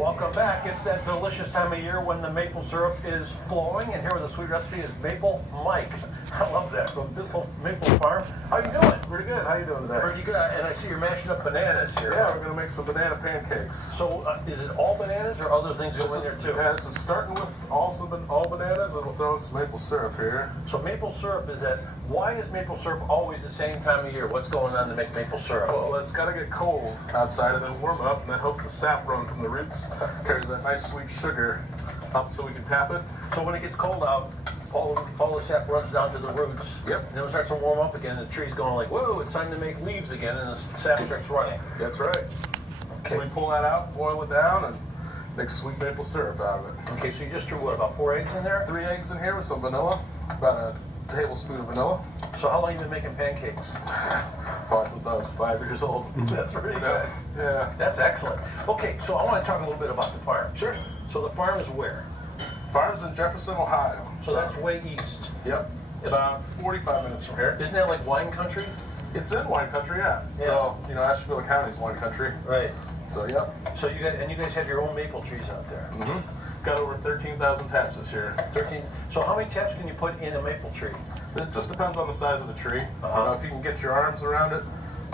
Welcome back. It's that delicious time of year when the maple syrup is flowing, and here with a sweet recipe is Maple Mike. I love that, from Bissell Maple Farm. How you doing? Pretty good. How you doing today? Pretty good. And I see you're mashing up bananas here. Yeah, we're going to make some banana pancakes. So is it all bananas or other things go in there too? Yeah, this is starting with all bananas, and we'll throw in some maple syrup here. So maple syrup is that, why is maple syrup always the same time of year? What's going on to make maple syrup? Well, it's got to get cold outside and then warm up, and that helps the sap run from the roots. Carries that nice sweet sugar up so we can tap it. So when it gets cold out, all the sap runs down to the roots. Yep. And then it starts to warm up again, and the tree's going like, whoa, it's time to make leaves again, and the sap starts running. That's right. Okay. So we pull that out, boil it down, and make sweet maple syrup out of it. Okay, so you just threw what, about 4 eggs in there? 3 eggs in here with some vanilla, about a tablespoon of vanilla. So how long have you been making pancakes? Probably since I was 5 years old. That's really good. Yeah. That's excellent. Okay, so I want to talk a little bit about the farm. Sure. So the farm is where? Farm's in Jefferson, Ohio. So that's way east. Yep. About 45 minutes from here. Isn't that like wine country? It's in wine country, yeah. Yeah. Well, Ashtabula County's wine country. Right. So, yep. So you guys have your own maple trees out there. Mm-hmm. Got over 13,000 taps this year. 13. So how many taps can you put in a maple tree? It just depends on the size of the tree. If you can get your arms around it,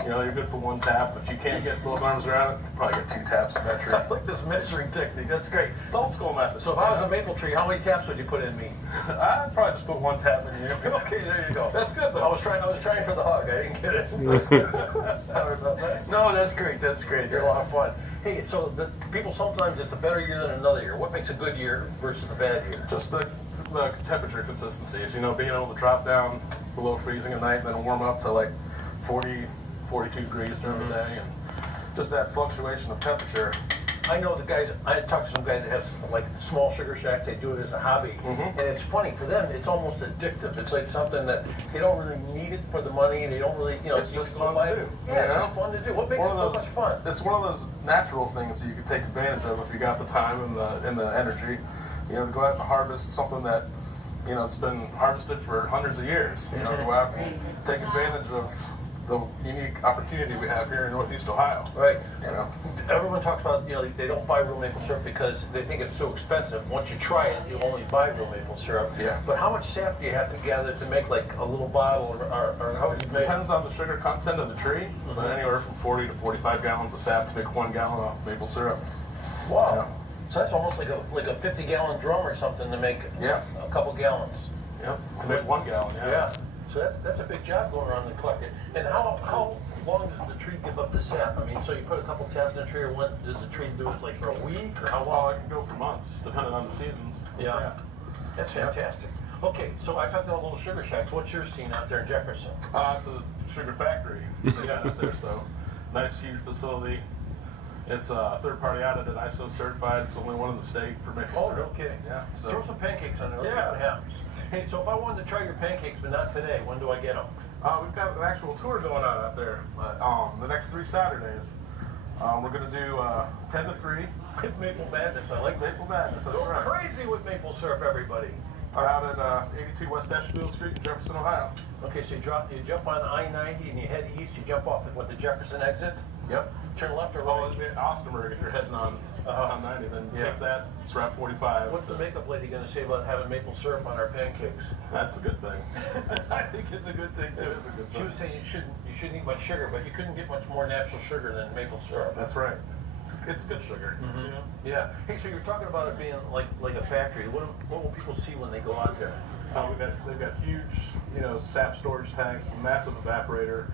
you're good for 1 tap. If you can't get both arms around it, you probably get 2 taps in that tree. I like this measuring technique. That's great. It's old school method. So if I was a maple tree, how many taps would you put in me? I'd probably just put 1 tap in you. Okay, there you go. That's good though. I was trying for the hug. I didn't get it. Sorry about that. No, that's great. That's great. You're a lot of fun. Hey, so the people, sometimes it's a better year than another year. What makes a good year versus a bad year? Just the temperature consistencies. Being able to drop down below freezing at night and then warm up to like 40, 42 degrees during the day, and just that fluctuation of temperature. I know I talked to some guys that have like small sugar shacks. They do it as a hobby, and it's funny for them. It's almost addictive. It's like something that they don't really need it for the money. They don't really, It's just fun to do. Yeah, it's just fun to do. What makes it so much fun? It's one of those natural things that you can take advantage of if you got the time and the energy. To go out and harvest something that, it's been harvested for hundreds of years. Go out and take advantage of the unique opportunity we have here in Northeast Ohio. Right. Everyone talks about, they don't buy real maple syrup because they think it's so expensive. Once you try it, you only buy real maple syrup. Yeah. But how much sap do you have to gather to make like a little bottle, or how would you make it? Depends on the sugar content of the tree, but anywhere from 40 to 45 gallons of sap to make 1 gallon of maple syrup. Wow. So that's almost like a 50-gallon drum or something to make a couple gallons. Yep. To make 1 gallon, Yeah. So that's a big job going around and collecting. And how long does the tree give up the sap? I mean, so you put a couple taps in the tree, or what does the tree do it like for a week, or how long? It can go for months, depending on the seasons. Yeah. That's fantastic. Okay, so I talked about little sugar shacks. What's yours seen out there in Jefferson? It's a sugar factory they got out there, so nice huge facility. It's third-party audited, ISO certified. It's only one in the state for maple syrup. Oh, no kidding. Yeah. So Throw some pancakes on there. Let's see what happens. Hey, so if I wanted to try your pancakes, but not today, when do I get them? we've got an actual tour going on out there the next 3 Saturdays. We're going to do 10 to 3. Maple Madness. I like Maple Madness. That's Go right. crazy with maple syrup, everybody. Out at 82 West Ashtabula Street in Jefferson, Ohio. Okay, so you jump on I-90 and you head east. You jump off at the Jefferson exit. Yep. Turn left or Oh, right. it'd be at Austinburg if you're heading on 90, then take that. It's Route 45. What's the makeup lady going to say about having maple syrup on our pancakes? That's a good thing. I think it's a good thing too. It is a good thing. She was saying you shouldn't eat much sugar, but you couldn't get much more natural sugar than maple syrup. That's right. It's good sugar. Yeah. Hey, so you're talking about it being like a factory. What will people see when they go out there? They've got huge, sap storage tanks, massive evaporator,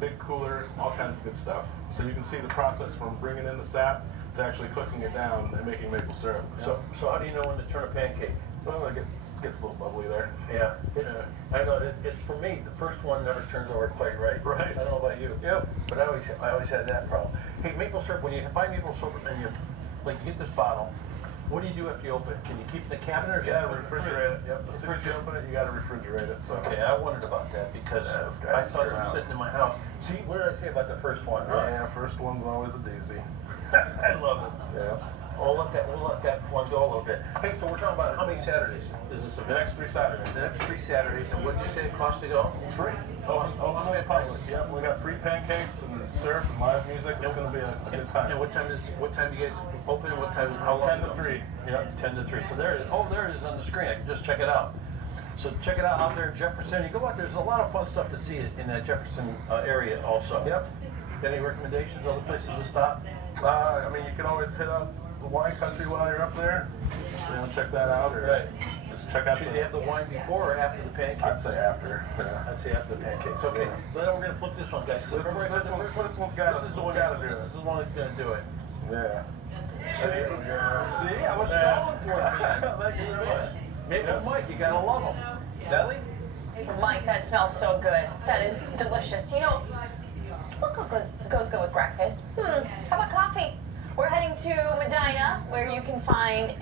big cooler, all kinds of good stuff. So you can see the process from bringing in the sap to actually cooking it down and making maple syrup. So how do you know when to turn a pancake? Well, it gets a little bubbly there. Yeah. I know. It's for me. The first one never turns over quite right. Right. I don't know about you. Yep. But I always had that problem. Hey, maple syrup. When you buy maple syrup and you get this bottle, what do you do after you open it? Can you keep it in the cabinet or You gotta refrigerate it. Yep. As soon as you open it, you gotta refrigerate it. So. Okay, I wondered about that because I saw some sitting in my house. See, what did I say about the first one? Right? Yeah, first one's always a doozy. I love it. Yeah. We'll let that one go a little bit. Hey, so we're talking about how many Saturdays is this The event? next 3 Saturdays. The next 3 Saturdays, and what did you say it costs to go? It's free. Oh, how many public? Yep, we got free pancakes and surf and live music. It's going to be a good time. And what time do you guys open? What time? How long? 10 to 3. Yep. 10 to 3. So there it is. Oh, there it is on the screen. I can just check it out. So check it out there in Jefferson. You go out there. There's a lot of fun stuff to see in that Jefferson area also. Yep. Got any recommendations? Other places to stop? I mean, you can always hit up the wine country while you're up there. Check that out. Or just check out Should you have the wine before or after the pancakes? I'd say after. Yeah. I'd say after the pancakes. Okay. Yeah. Then we're gonna flip this one, guys. This is the one This do it. is the one that's gonna do it. Yeah. See, I was stalling for it. Thank you very much. Maple Mike, you gotta love him. Deli? Mike, that smells so good. That is delicious. You know, what goes good with breakfast? How about coffee? We're heading to Medina, where you can find